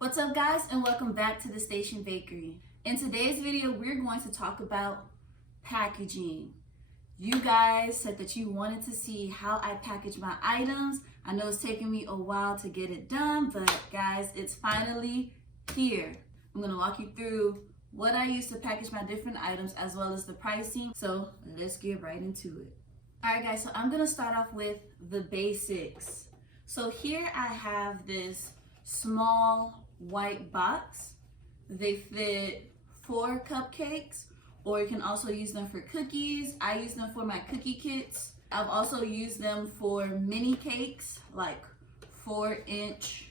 What's up guys, and welcome back to the Station Bakery. In today's video, we're going to talk about packaging. You guys said that you wanted to see how I package my items. I know it's taking me a while to get it done, but guys, it's finally here. I'm gonna walk you through what I use to package my different items as well as the pricing. So let's get right into it. All right guys, so I'm gonna start off with the basics. So here I have this small white box. They fit 4 cupcakes, or you can also use them for cookies. I use them for my cookie kits. I've also used them for mini cakes, like 4-inch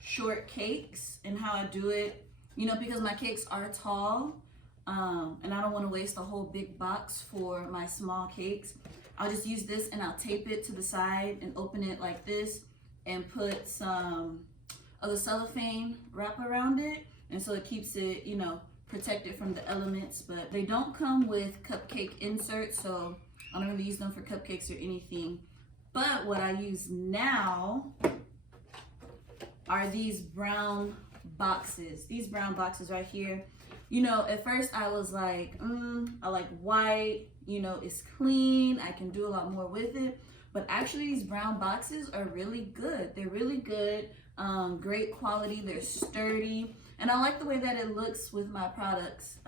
short cakes. And how I do it, you know, because my cakes are tall, and I don't want to waste a whole big box for my small cakes. I'll just use this and I'll tape it to the side and open it like this and put some of the cellophane wrap around it, and so it keeps it, you know, protected from the elements. But they don't come with cupcake inserts, so I don't really use them for cupcakes or anything. But what I use now are these brown boxes. These brown boxes right here. You know, at first I was like, I like white, you know, it's clean, I can do a lot more with it. But actually these brown boxes are really good. They're really good, great quality, they're sturdy. And I like the way that it looks with my products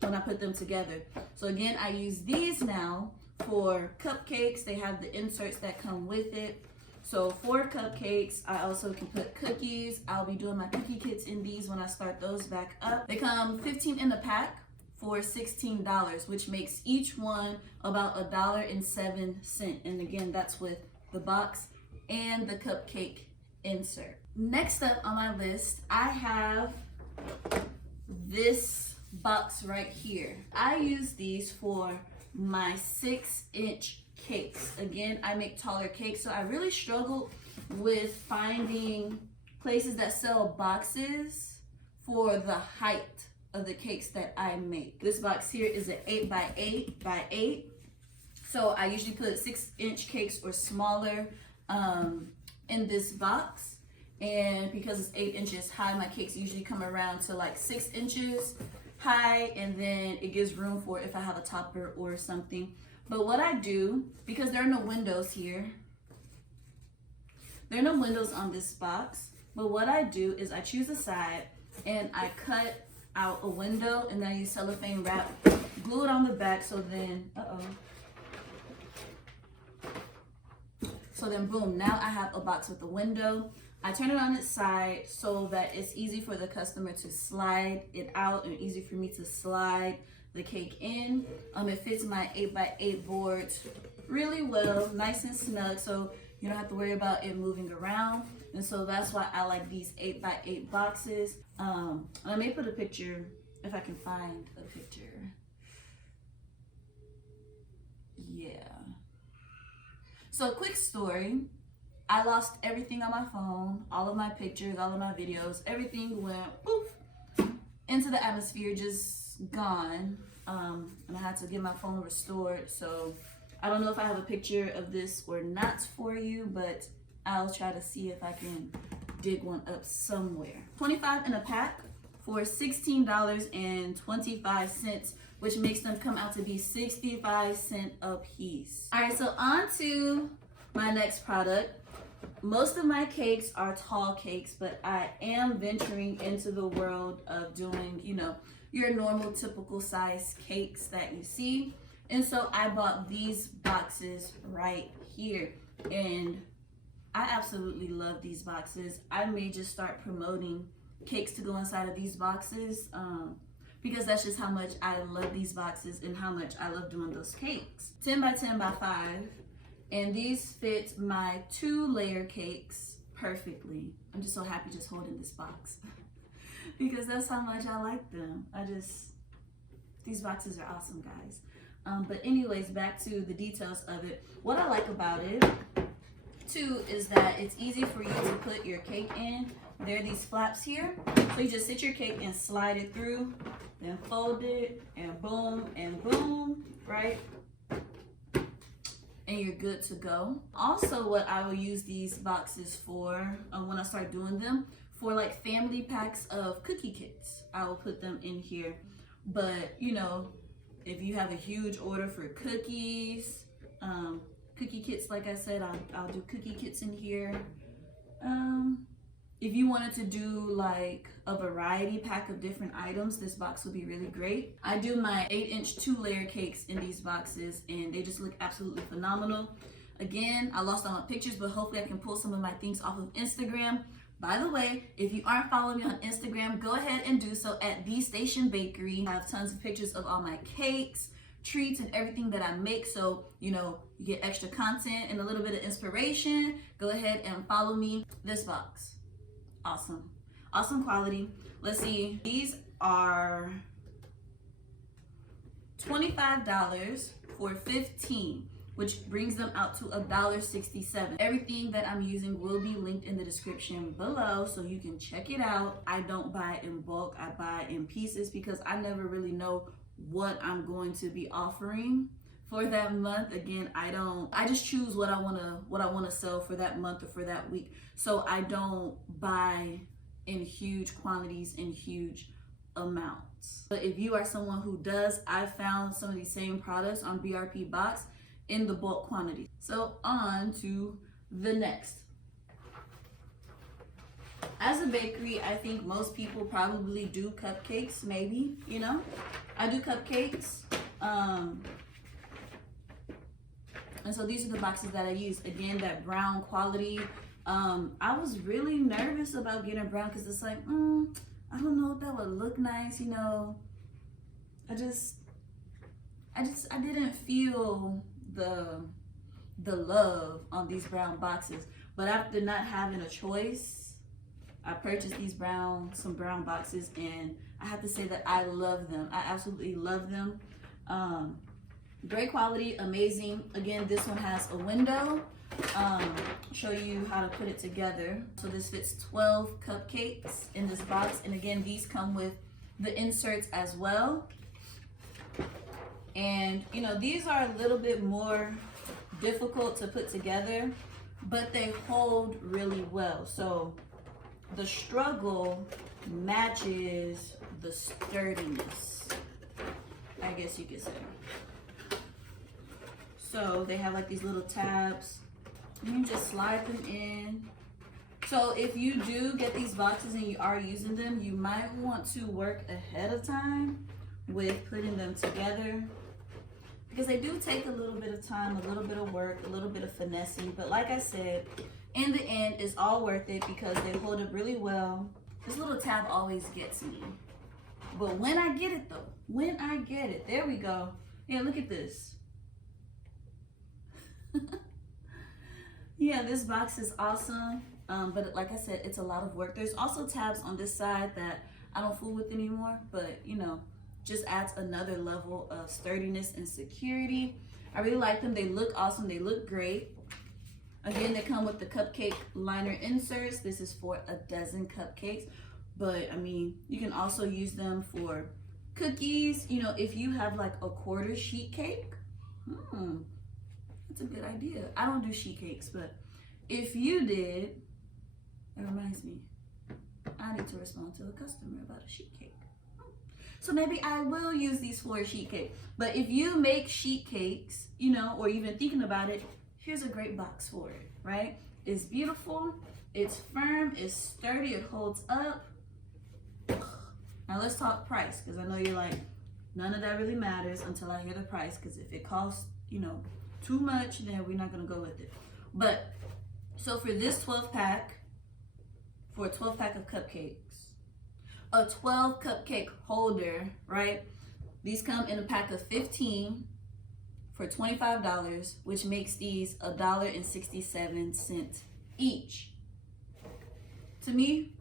when I put them together. So again, I use these now for cupcakes. They have the inserts that come with it. So for cupcakes, I also can put cookies. I'll be doing my cookie kits in these when I start those back up. They come 15 in a pack for $16, which makes each one about $1.07. And again, that's with the box and the cupcake insert. Next up on my list, I have this box right here. I use these for my 6-inch cakes. Again, I make taller cakes, so I really struggled with finding places that sell boxes for the height of the cakes that I make. This box here is an 8 by 8 by 8. So I usually put 6-inch cakes or smaller in this box. And because it's 8 inches high, my cakes usually come around to like 6 inches high, and then it gives room for if I have a topper or something. But what I do, because there are no windows here, there are no windows on this box, but what I do is I choose a side and I cut out a window, and then I use cellophane wrap, glue it on the back, so then, so then boom, now I have a box with a window. I turn it on its side so that it's easy for the customer to slide it out and easy for me to slide the cake in. It fits my 8 by 8 board really well, nice and snug, so you don't have to worry about it moving around. And so that's why I like these 8 by 8 boxes. I may put a picture if I can find a picture. Yeah. So quick story. I lost everything on my phone, all of my pictures, all of my videos, everything went poof into the atmosphere, just gone. And I had to get my phone restored. So I don't know if I have a picture of this or not for you, but I'll try to see if I can dig one up somewhere. 25 in a pack for $16.25, which makes them come out to be 65 cents a piece. All right, so on to my next product. Most of my cakes are tall cakes, but I am venturing into the world of doing, you know, your normal typical size cakes that you see. And so I bought these boxes right here, and I absolutely love these boxes. I may just start promoting cakes to go inside of these boxes because that's just how much I love these boxes and how much I love doing those cakes. 10 by 10 by 5. And these fit my 2-layer cakes perfectly. I'm just so happy just holding this box because that's how much I like them. These boxes are awesome, guys. But anyways, back to the details of it. What I like about it too is that it's easy for you to put your cake in. There are these flaps here. So you just sit your cake and slide it through, then fold it, and boom, right? And you're good to go. Also, what I will use these boxes for when I start doing them For like family packs of cookie kits, I will put them in here. But you know, if you have a huge order for cookies, cookie kits, like I said, I'll do cookie kits in here. If you wanted to do like a variety pack of different items, this box would be really great. I do my 8-inch 2-layer cakes in these boxes and they just look absolutely phenomenal. Again, I lost all my pictures, but hopefully I can pull some of my things off of Instagram. By the way, if you aren't following me on Instagram, go ahead and do so at The Station Bakery. I have tons of pictures of all my cakes, treats, and everything that I make, so you know, you get extra content and a little bit of inspiration. Go ahead and follow me. This box, awesome quality. Let's see, these are $25 for 15, which brings them out to $1.67. Everything that I'm using will be linked in the description below, so you can check it out. I don't buy in bulk, I buy in pieces because I never really know what I'm going to be offering for that month. Again, I just choose what I wanna sell for that month or for that week. So I don't buy in huge quantities, in huge amounts. But if you are someone who does, I found some of these same products on BRP Box in the bulk quantity. So on to the next. As a bakery, I think most people probably do cupcakes, maybe, you know? I do cupcakes. And so these are the boxes that I use. Again, that brown quality. I was really nervous about getting brown because it's like, I don't know if that would look nice, you know. I didn't feel the love on these brown boxes. But after not having a choice, I purchased these some brown boxes, and I have to say that I love them. I absolutely love them. Great quality, amazing. Again, this one has a window. Show you how to put it together. So this fits 12 cupcakes in this box, and again, these come with the inserts as well. And you know, these are a little bit more difficult to put together, but they hold really well. So the struggle matches the sturdiness, I guess you could say. So they have like these little tabs. You can just slide them in. So if you do get these boxes and you are using them, you might want to work ahead of time with putting them together, because they do take a little bit of time, a little bit of work, a little bit of finessing. But like I said, in the end, it's all worth it because they hold up really well. This little tab always gets me. But when I get it though, when I get it, there we go. Yeah, look at this. Yeah, this box is awesome. But like I said, it's a lot of work. There's also tabs on this side that I don't fool with anymore, but you know, just adds another level of sturdiness and security. I really like them. They look awesome. They look great. Again, they come with the cupcake liner inserts. This is for a dozen cupcakes, but I mean, you can also use them for cookies. You know, if you have like a quarter sheet cake, that's a good idea. I don't do sheet cakes, but if you did, it reminds me, I need to respond to a customer about a sheet cake. So maybe I will use these for a sheet cake. But if you make sheet cakes, you know, or even thinking about it, here's a great box for it, right? It's beautiful, it's firm, it's sturdy, it holds up. Now let's talk price, because I know you're like, none of that really matters until I hear the price, because if it costs, you know, too much, then we're not gonna go with it. But, so for this 12 pack, for a 12 pack of cupcakes, a 12 cupcake holder, right? These come in a pack of 15 for $25, which makes these $1.67 each. To me,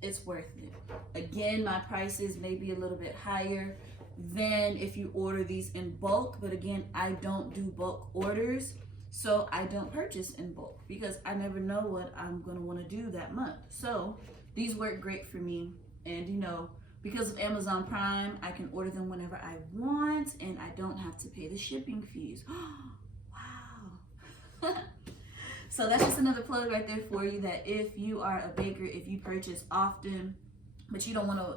it's worth it. Again, my prices may be a little bit higher than if you order these in bulk, but again, I don't do bulk orders, so I don't purchase in bulk because I never know what I'm gonna wanna do that month. So these work great for me. And you know, because of Amazon Prime, I can order them whenever I want and I don't have to pay the shipping fees. Wow. So that's just another plug right there for you, that if you are a baker, if you purchase often, but you don't want to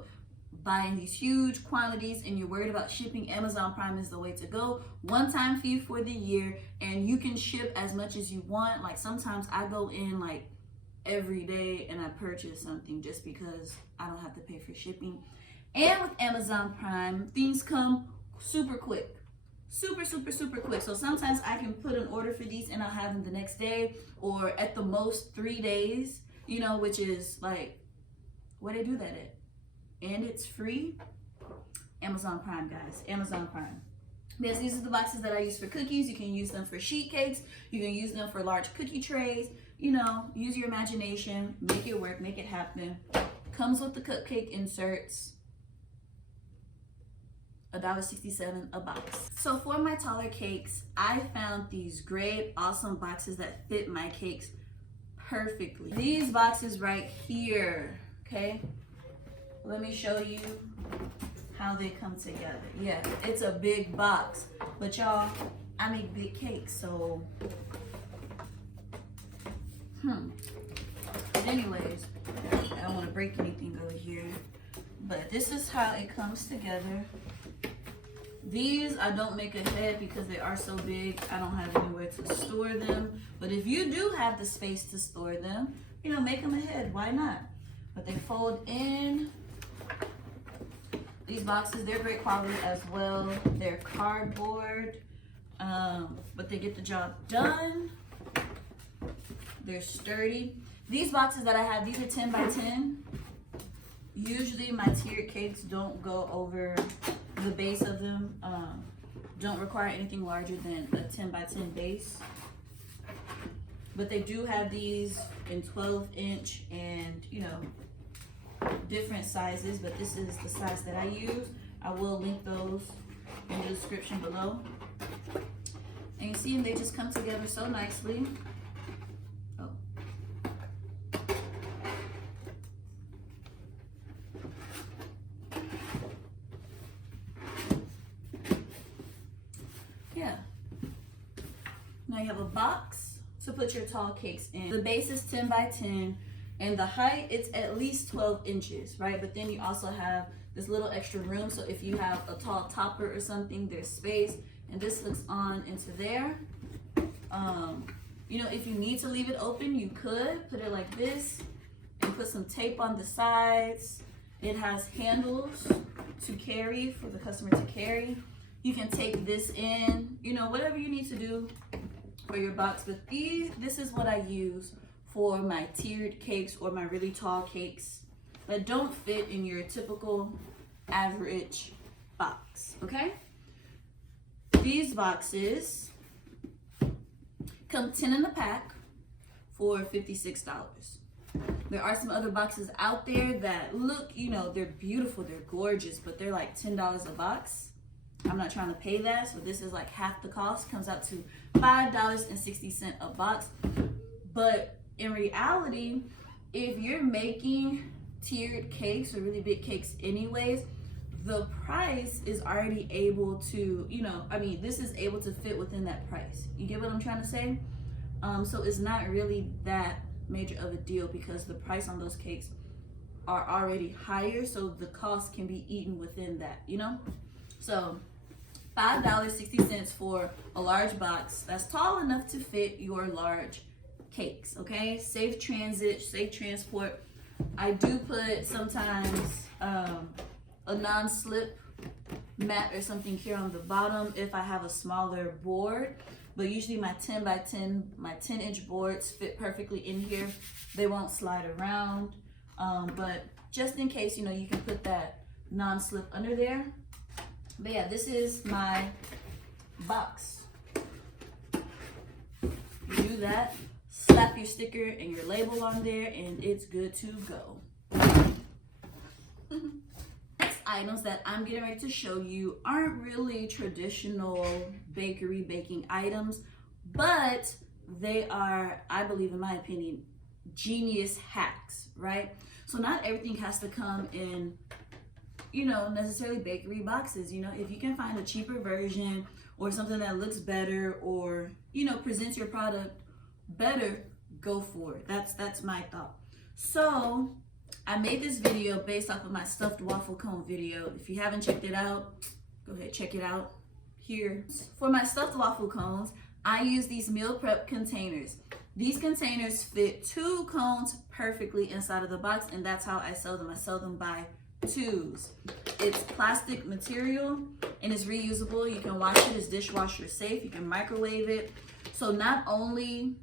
buy in these huge quantities and you're worried about shipping, Amazon Prime is the way to go. One-time fee for the year, and you can ship as much as you want. Like sometimes I go in like every day and I purchase something just because I don't have to pay for shipping. And with Amazon Prime, things come super quick. Super quick. So sometimes I can put an order for these and I'll have them the next day, or at the most 3 days, you know, which is like, where they do that at? And it's free. Amazon Prime, guys. Amazon Prime. Yes, these are the boxes that I use for cookies. You can use them for sheet cakes. You can use them for large cookie trays. You know, use your imagination. Make it work. Make it happen. Comes with the cupcake inserts. $1.67 a box. So for my taller cakes, I found these great, awesome boxes that fit my cakes perfectly. These boxes right here, okay? Let me show you how they come together. Yeah, it's a big box, but y'all, I make big cakes, so But anyways, I don't want to break anything over here, but this is how it comes together. These I don't make ahead because they are so big. I don't have anywhere to store them. But if you do have the space to store them, you know, make them ahead. Why not? But they fold in. These boxes, they're great quality as well. They're cardboard, but they get the job done. They're sturdy. These boxes that I have, these are 10 by 10. Usually my tiered cakes don't go over the base of them. Don't require anything larger than a 10 by 10 base. But they do have these in 12-inch and, you know, different sizes, but this is the size that I use. I will link those in the description below. And you see, they just come together so nicely. Oh. Yeah. Now you have a box to put your tall cakes in. The base is 10 by 10. And the height, it's at least 12 inches, right? But then you also have this little extra room. So if you have a tall topper or something, there's space. And this hooks on into there. You know, if you need to leave it open, you could put it like this and put some tape on the sides. It has handles to carry, for the customer to carry. You can take this in, you know, whatever you need to do for your box. But this is what I use for my tiered cakes or my really tall cakes that don't fit in your typical average box, okay? These boxes come 10 in a pack for $56. There are some other boxes out there that look, you know, they're beautiful, they're gorgeous, but they're like $10 a box. I'm not trying to pay that, so this is like half the cost. Comes out to $5.60 a box. But in reality, if you're making tiered cakes or really big cakes anyways, the price is already able to, you know, I mean, this is able to fit within that price. You get what I'm trying to say? So it's not really that major of a deal because the price on those cakes are already higher, so the cost can be eaten within that, you know? So $5.60 for a large box that's tall enough to fit your large cakes, okay? Safe transit, safe transport. I do put sometimes a non-slip mat or something here on the bottom if I have a smaller board, but usually my 10 by 10, my 10-inch boards fit perfectly in here. They won't slide around, but just in case, you know, you can put that non-slip under there. But yeah, this is my box. You do that, slap your sticker and your label on there, and it's good to go. Next items that I'm getting ready to show you aren't really traditional bakery baking items, but they are, I believe in my opinion, genius hacks, right? So not everything has to come in, you know, necessarily bakery boxes. You know, if you can find a cheaper version or something that looks better or, you know, presents your product better, go for it. That's my thought. So I made this video based off of my stuffed waffle cone video. If you haven't checked it out, go ahead, check it out here. For my stuffed waffle cones, I use these meal prep containers. These containers fit 2 cones perfectly inside of the box, and that's how I sell them. I sell them by 2s. It's plastic material and it's reusable. You can wash it, it's dishwasher safe. You can microwave it. So not only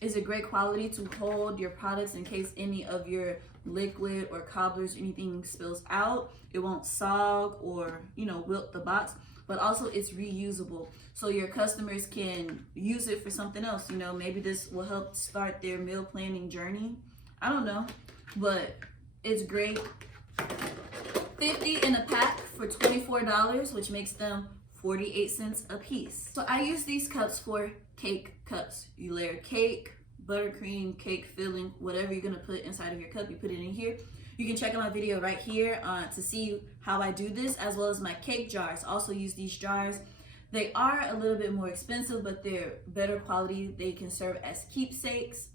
is it great quality to hold your products in case any of your liquid or cobblers, anything spills out, it won't sog or, wilt the box, but also it's reusable. So your customers can use it for something else. Maybe this will help start their meal planning journey. I don't know, but it's great. 50 in a pack for $24, which makes them 48 cents a piece. So I use these cups for cake cups. You layer cake, buttercream, cake filling, whatever you're gonna put inside of your cup, you put it in here. You can check out my video right here to see how I do this, as well as my cake jars. I also use these jars. They are a little bit more expensive, but they're better quality. They can serve as keepsakes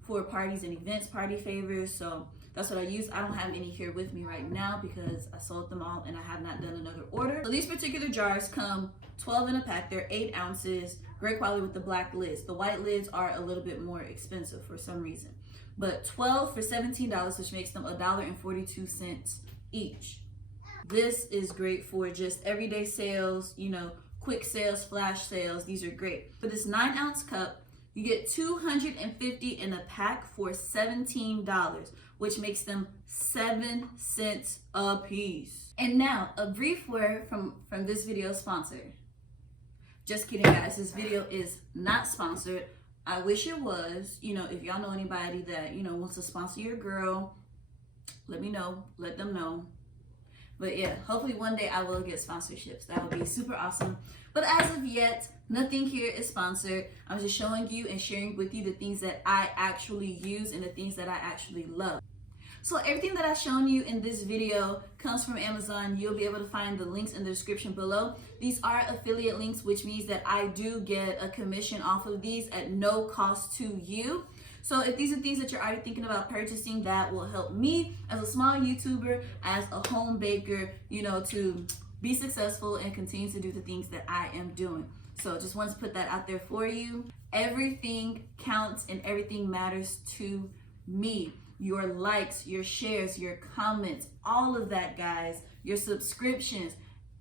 for parties and events, party favors. So that's what I use. I don't have any here with me right now because I sold them all and I have not done another order. So these particular jars come 12 in a pack. They're 8 ounces, great quality with the black lids. The white lids are a little bit more expensive for some reason. But 12 for $17, which makes them $1.42 each. This is great for just everyday sales, quick sales, flash sales. These are great. For this 9-ounce cup, you get 250 in a pack for $17, which makes them 7 cents a piece. And now, a brief word from this video sponsor. Just kidding, guys. This video is not sponsored. I wish it was. If y'all know anybody that, wants to sponsor your girl, let me know. Let them know. But yeah, hopefully one day I will get sponsorships. That would be super awesome. But as of yet, nothing here is sponsored. I'm just showing you and sharing with you the things that I actually use and the things that I actually love. So everything that I've shown you in this video comes from Amazon. You'll be able to find the links in the description below. These are affiliate links, which means that I do get a commission off of these at no cost to you. So if these are things that you're already thinking about purchasing, that will help me as a small YouTuber, as a home baker, to be successful and continue to do the things that I am doing. So just wanted to put that out there for you. Everything counts and everything matters to me. Your likes, your shares, your comments, all of that, guys, your subscriptions,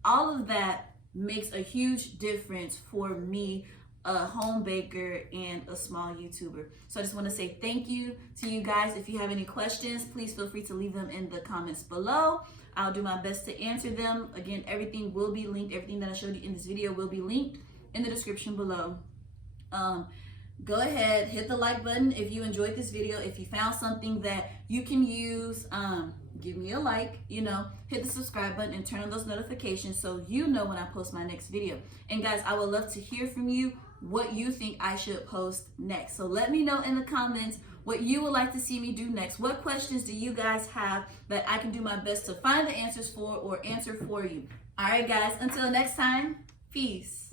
all of that makes a huge difference for me, a home baker and a small YouTuber. So I just want to say thank you to you guys. If you have any questions, please feel free to leave them in the comments below. I'll do my best to answer them. Again, everything will be linked. Everything that I showed you in this video will be linked in the description below. Go ahead, hit the like button if you enjoyed this video. If you found something that you can use, give me a like, hit the subscribe button and turn on those notifications so you know when I post my next video. And guys, I would love to hear from you what you think I should post next. So let me know in the comments what you would like to see me do next. What questions do you guys have that I can do my best to find the answers for or answer for you? All right, guys, until next time, peace.